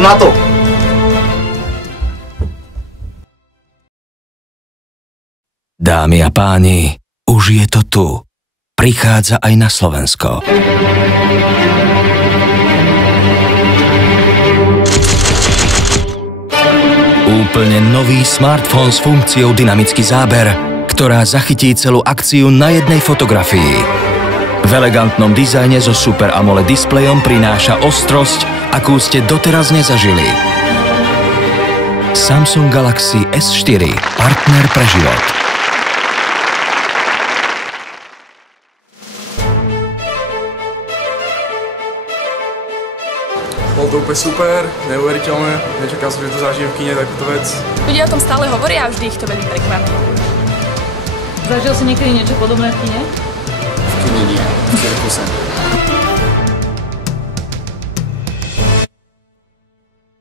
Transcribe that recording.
Idem na to! Dámy a páni, už je to tu. Prichádza aj na Slovensko. Úplne nový smartfón s funkciou dynamický záber, ktorá zachytí celú akciu na jednej fotografii. V elegantnom dizajne so Super AMOLED displejom prináša ostrosť, akú ste doteraz nezažili. Samsung Galaxy S4, partner pre život. Bolo to úplne super, neuveriteľné, nečakal som, že to zažijem v kine takúto vec. Ľudia o tom stále hovoria a vždy ich to veľmi prekvapí. Zažil si niekedy niečo podobné v kine? V kine nie, v cirkuse.